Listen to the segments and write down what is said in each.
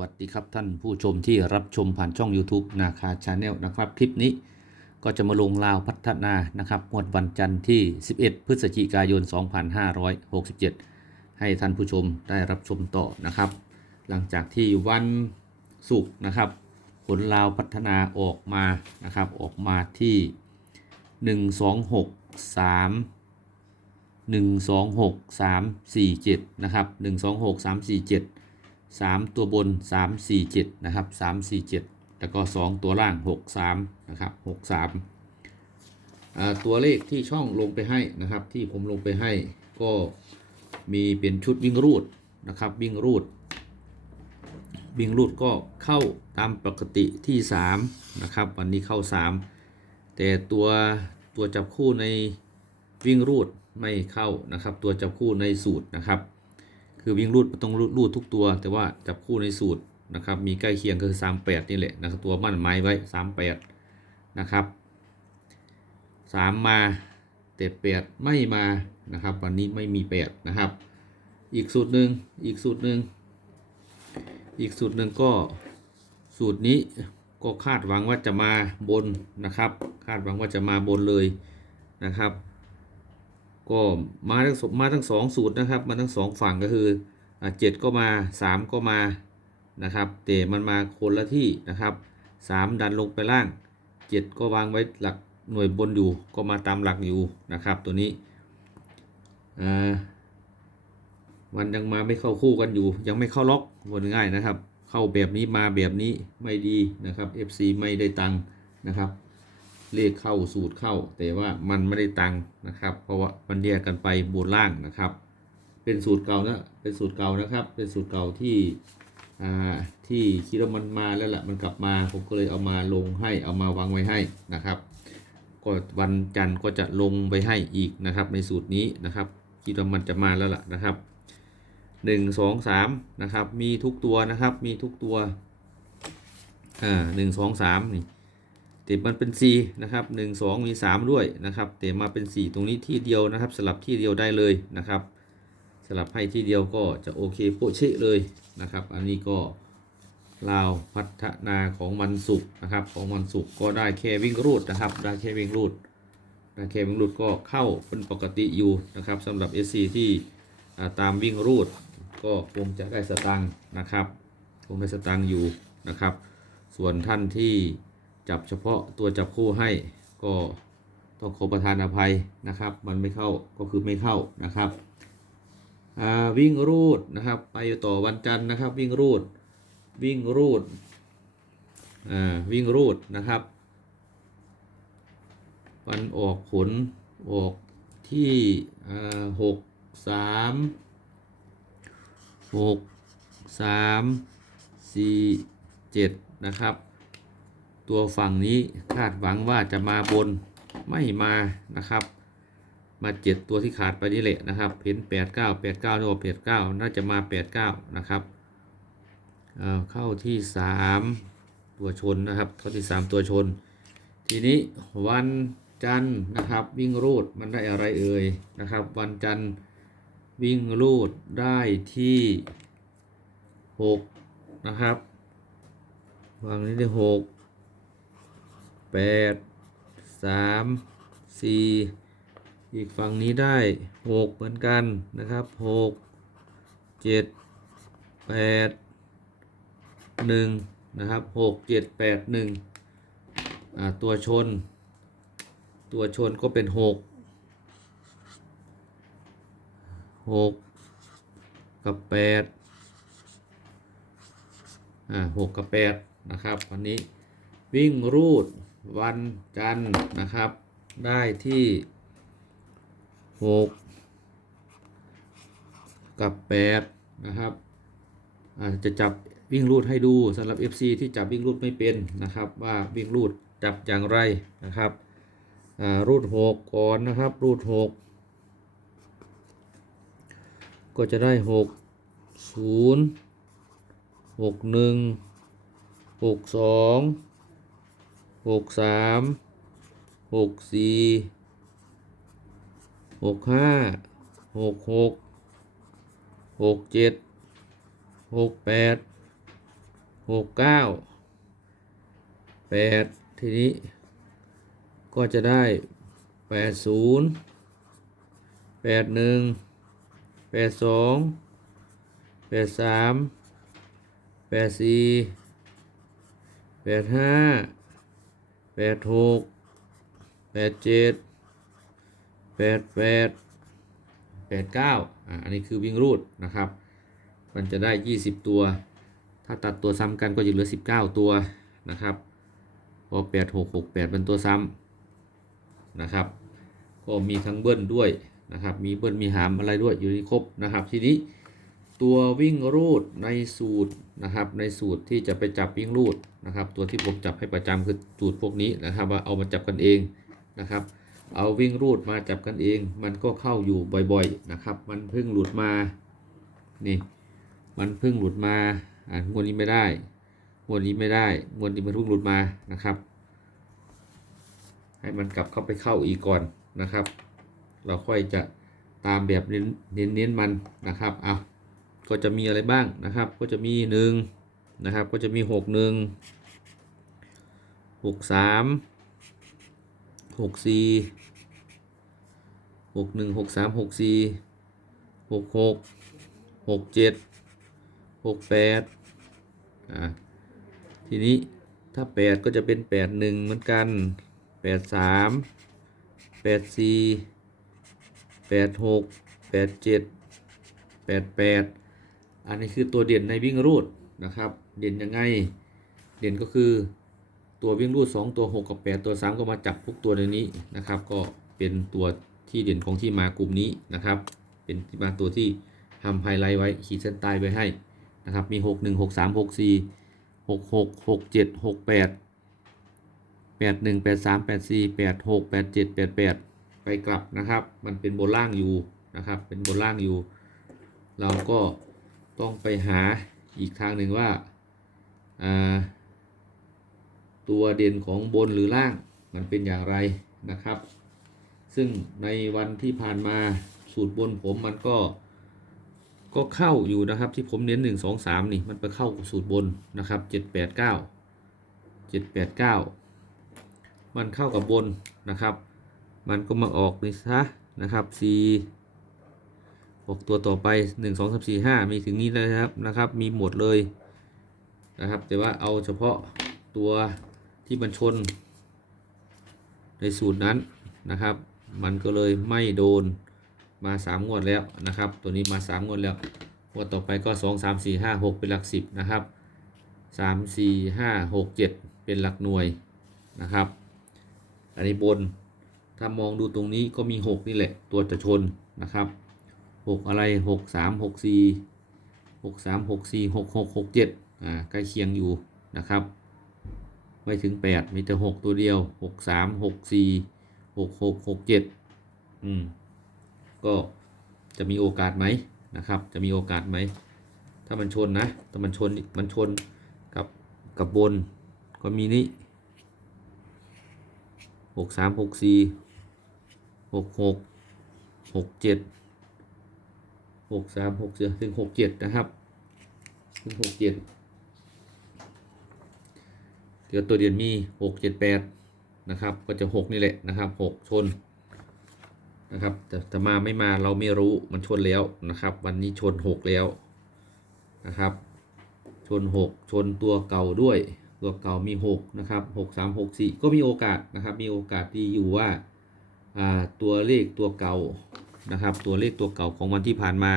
วัสดีครับท่านผู้ชมที่รับชมผ่านช่อง YouTube นาคาชาแนลนะครับ คลิปนี้ก็จะมาลงลาวพัฒนานะครับงวดวันจันทร์ที่ 11 พฤศจิกายน 2567 ให้ท่านผู้ชมได้รับชมต่อนะครับ หลังจากที่วันศุกร์นะครับ ผลลาวพัฒนาออกมานะครับออกมาที่ 1263 126347นะครับ126347 ตัวบน 347 นะครับ 347 แล้วก็ 2 ตัวล่าง 63 นะครับ 63 ตัวเลขที่ช่องลงไปให้นะครับ ที่ผมลงไปให้ก็มีเป็นชุดวิ่งรูดนะครับ วิ่งรูด วิ่งรูดก็เข้าตามปกติที่ 3 นะครับ วันนี้เข้า 3 แต่ตัวตัวจับคู่ในวิ่งรูดไม่เข้านะครับ ตัวจับคู่ในสูตรนะครับ คือวิ่งรูดมันต้องรูดทุกตัว แต่ว่าจับคู่ในสูตรนะครับ มีใกล้เคียงก็คือ 38 นี่แหละนะครับตัวมั่นหมายไว้ 38 นะครับ 3 มาแต่8ไม่มานะครับ วันนี้ไม่มี 8 นะครับ อีกสูตรหนึ่งอีกสูตรหนึ่งอีกสูตรหนึ่งก็สูตรนี้ก็คาดหวังว่าจะมาบนนะครับ คาดหวังว่าจะมาบนเลยนะครับ ก็มาทั้งสมาทั้งสองสูตรนะครับ มาทั้งสองฝั่งก็คือเจ็ดก็มาสามก็มานะครับแต่มันมาคนละที่นะครับสามดันลงไปล่างเจ็ดก็วางไว้หลักหน่วยบนอยู่ก็มาตามหลักอยู่นะครับตัวนี้มันยังมาไม่เข้าคู่กันอยู่ ยังไม่เข้าล็อกวนง่ายนะครับ เข้าแบบนี้มาแบบนี้ไม่ดีนะครับ FC ไม่ได้ตังค์นะครับ เลขเข้าสูตรเข้า แต่ว่ามันไม่ได้ตังค์นะครับ เพราะว่ามันแยกกันไปบนล่างนะครับ เป็นสูตรเก่านะเป็นสูตรเก่านะครับ เป็นสูตรเก่าที่ที่คิดว่ามันมาแล้วแหละมันกลับมาผมก็เลยเอามาลงให้เอามาวางไว้ให้นะครับก็วันจันทร์ก็จะลงไปให้อีกนะครับ ในสูตรนี้นะครับคิดว่ามันจะมาแล้วล่ะนะครับหนึ่งสองสามนะครับ มีทุกตัวนะครับ มีทุกตัวอ่าหนึ่งสองสามนี่ แต่มันเป็น4นะครับ1 2 มี 3 ด้วยนะครับแต่มาเป็น 4 ตรงนี้ที่เดียวนะครับ สลับที่เดียวได้เลยนะครับ สลับให้ที่เดียวก็จะโอเคโปะเชะเลยนะครับ อันนี้ก็ลาวพัฒนาของวันศุกร์นะครับ ของวันศุกร์ก็ได้แค่วิ่งรูดนะครับ ได้แค่วิ่งรูดได้แค่วิ่งรูดก็เข้าเป็นปกติอยู่นะครับสำหรับ SC ที่อ่ตามวิ่งรูดก็คงจะได้สตังค์นะครับคงได้สตังค์อยู่นะครับ ส่วนท่านที่ จับเฉพาะตัวจับคู่ให้ก็ต้องขอประทานอภัยนะครับ มันไม่เข้าก็คือไม่เข้านะครับวิ่งรูดนะครับ ไปต่อวันจันทร์นะครับ วิ่งรูดวิ่งรูดวิ่งรูดนะครับ วันออกผลออกที่หกสามหกสามสี่เจ็ดนะครับ ตัวฝั่งนี้คาดหวังว่าจะมาบนไม่มานะครับ มาเจ็ดตัวที่ขาดไปนี่แหละนะครับ เห็นแปดเก้าแปดเก้าหรือว่าแปดเก้าน่าจะมาแปดเก้านะครับเอ่อเข้าที่สามตัวชนนะครับ เข้าที่สามตัวชน ทีนี้วันจันทร์นะครับวิ่งรูดมันได้อะไรเอ่ยนะครับ วันจันทร์วิ่งรูดได้ที่หกนะครับวางนี้ได้หก แปดสามสี่อีกฝั่งนี้ได้หกเหมือนกันนะครับหกเจ็ดแปดหนึ่งนะครับหกเจ็ดแปดหนึ่งอ่าตัวชน ตัวชนก็เป็นหกหกกับแปดอ่าหกกับแปดนะครับวันนี้วิ่งรูด วันจันทร์นะครับ ได้ที่หกกับแปดนะครับอาจจะจับวิ่งรูดให้ดูสำหรับ FC ที่จับวิ่งรูดไม่เป็นนะครับ ว่าวิ่งรูดจับอย่างไรนะครับรูดหกก่อนนะครับ รูดหกก็จะได้หกศูนย์หกหนึ่งหกสอง หกสามหกสี่หกห้าหกหกหกเจ็ดหกแปดหกเก้าแปดทีนี้ ก็จะได้แปดศูนย์แปดหนึ่งแปดสองแปดสามแปดสี่แปดห้า แปดหกแปดเจ็ดแปดแปดแปดเก้าอ่าอันนี้คือวิ่งรูดนะครับ มันจะได้20ตัว ถ้าตัดตัวซ้ำกันก็จะเหลือ19ตัวนะครับพอ8 6 6 8เป็นตัวซ้ำนะครับ ก็มีทั้งเบิ้ลด้วยนะครับ มีเบิ้ลมีหามอะไรด้วยอยู่ในครบนะครับทีนี้ ตัววิ่งรูดในสูตรนะครับ ในสูตรที่จะไปจับวิ่งรูดนะครับ ตัวที่ผมจับให้ประจำคือสูตรพวกนี้นะครับว่าเอามาจับกันเองนะครับ เอาวิ่งรูดมาจับกันเอง มันก็เข้าอยู่บ่อยๆนะครับ มันเพิ่งหลุดมานี่มันเพิ่งหลุดมาอ่างวดนี้ไม่ได้งวดนี้ไม่ได้งวดนี้มันเพิ่งหลุดมานะครับ ให้มันกลับเข้าไปเข้าอีกก่อนนะครับ เราค่อยจะตามแบบเน้นเน้นเน้นมันนะครับเอะ ก็จะมีอะไรบ้างนะครับ ก็จะมี1นะครับ ก็จะมี 6 1 6 3 6 4 6 1 6 3 6 4 6 6 6 7 6 8อ่าทีนี้ถ้า 8 ก็จะเป็น 8 1 เหมือนกัน 8 3 8 4 8 6 8 7 8 8 อันนี้คือตัวเด่นในวิ่งรูดนะครับ เด่นยังไง เด่นก็คือตัววิ่งรูดสองตัวหกกับแปดตัวสามก็มาจับพวกตัวในนี้นะครับ ก็เป็นตัวที่เด่นของที่มากลุ่มนี้นะครับ เป็นที่มาตัวที่ทำไฮไลท์ไว้ขีดเส้นใต้ไว้ให้นะครับมี 6 1 6 3 6 4 6 6 6 7 6 8 8 1 8 3 8 4 8 6 8 7 8 8 ไปกลับนะครับ มันเป็นบนล่างอยู่นะครับ เป็นบนล่างอยู่ เราก็ ต้องไปหาอีกทางหนึ่งว่าาตัวเด่นของบนหรือล่างมันเป็นอย่างไรนะครับ ซึ่งในวันที่ผ่านมาสูตรบนผมมันก็ก็เข้าอยู่นะครับที่ผมเน้นหนึ่งสองสามนี่ มันไปเข้าสูตรบนนะครับเจ็ดแปดเก้าเจ็ดแปดเก้ามันเข้ากับบนนะครับ มันก็มาออกนี่ซะนะครับสี่ ออกตัวต่อไปหนึ่งสองสามสี่ห้ามีถึงนี้เลยนะครับนะครับ มีหมดเลยนะครับ แต่ว่าเอาเฉพาะตัวที่มันชน ในสูตรนั้นนะครับ มันก็เลยไม่โดนมาสามงวดแล้วนะครับ ตัวนี้มาสามงวดแล้วงวดต่อไปก็สองสามสี่ห้าหกเป็นหลักสิบนะครับสามสี่ห้าหกเจ็ดเป็นหลักหน่วยนะครับ อันนี้บนถ้ามองดูตรงนี้ก็มีหกนี่แหละ ตัวจะชนนะครับ หกอะไรหกสามหกสี่หกสามหกสี่หกหกหกเจ็ดอ่าใกล้เคียงอยู่นะครับ ไม่ถึงแปดมีแต่หกตัวเดียวหกสามหกสี่หกหกหกเจ็ดอืมก็จะมีโอกาสไหมนะครับ จะมีโอกาสไหม ถ้ามันชนนะ ถ้ามันชนมันชนกับกับบนก็มีนี่หกสามหกสี่หกหกหกเจ็ด หกสามหกเจ็ถึงหกเจ็ดนะครับถึงหกเจ็ดเดี๋ยวตัวเดียนมีหกเจ็ดแปดนะครับ ก็จะหกนี่แหละนะครับหกชนนะครับแต่จะมาไม่มาเราไม่รู้มันชนแล้วนะครับ วันนี้ชนหกแล้วนะครับ ชนหกชนตัวเก่าด้วย ตัวเก่ามีหกนะครับหกสามหกสี่ก็มีโอกาสนะครับ มีโอกาสที่อยู่ว่าตัวเลขตัวเก่า นะครับ ตัวเลขตัวเก่าของวันที่ผ่านมา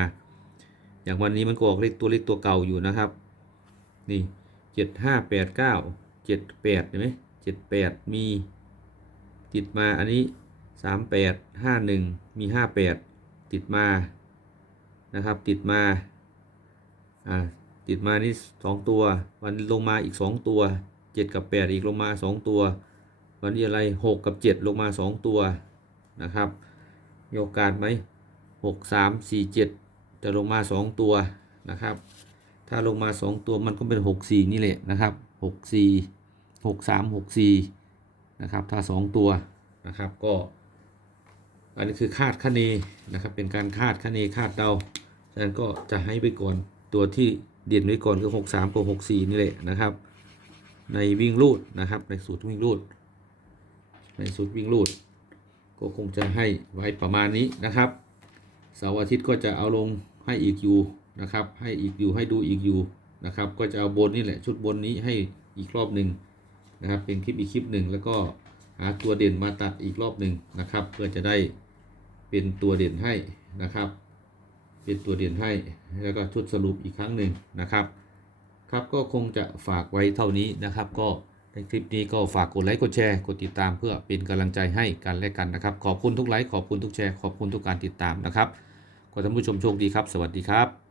อย่างวันนี้มันก็ออกเลขตัวเลขตัวเก่าอยู่นะครับ นี่เจ็ดห้าแปดเก้าเจ็ดแปดเห็นไหมเจ็ดแปดมีติดมาอันนี้สามแปดห้าหนึ่งมีห้าแปดติดมานะครับ ติดมาอ่าติดมานี่สองตัว วันลงมาอีกสองตัวเจ็ดกับแปดอีกลงมาสองตัว วันนี้อะไรหกกับเจ็ดลงมาสองตัวนะครับ มีโอกาสไหมหกสามสี่เจ็ดจะลงมาสองตัวนะครับ ถ้าลงมาสองตัวมันก็เป็นหกสี่นี่แหละนะครับหกสี่หกสามหกสี่นะครับ ถ้าสองตัวนะครับก็ อันนี้คือคาดคะเนนะครับ เป็นการคาดคะเนคาดเดาฉะนั้นก็จะให้ไปก่อนตัวที่เด่นไว้ก่อนคือหกสามกับหกสี่นี่แหละนะครับ ในวิ่งรูดนะครับ ในสูตรวิ่งรูดในสูตรวิ่งรูด ก็คงจะให้ไว้ประมาณนี้นะครับเสาร์อาทิตย์ก็จะเอาลงให้อีกอยู่นะครับ ให้อีกอยู่ให้ดูอีกอยู่นะครับ ก็จะเอาบนนี่แหละชุดบนนี้ให้อีกรอบหนึ่งนะครับ เป็นคลิปอีกคลิปหนึ่งแล้วก็หาตัวเด่นมาตัดอีกรอบหนึ่งนะครับ เพื่อจะได้เป็นตัวเด่นให้นะครับ เป็นตัวเด่นให้แล้วก็ชุดสรุปอีกครั้งหนึ่งนะครับ ครับก็คงจะฝากไว้เท่านี้นะครับก็ ในคลิปนี้ก็ฝากกดไลค์กดแชร์กดติดตามเพื่อเป็นกำลังใจให้กันและกันนะครับ ขอบคุณทุกไลค์ขอบคุณทุกแชร์ขอบคุณทุกการติดตามนะครับขอท่านผู้ชมโชคดีครับ สวัสดีครับ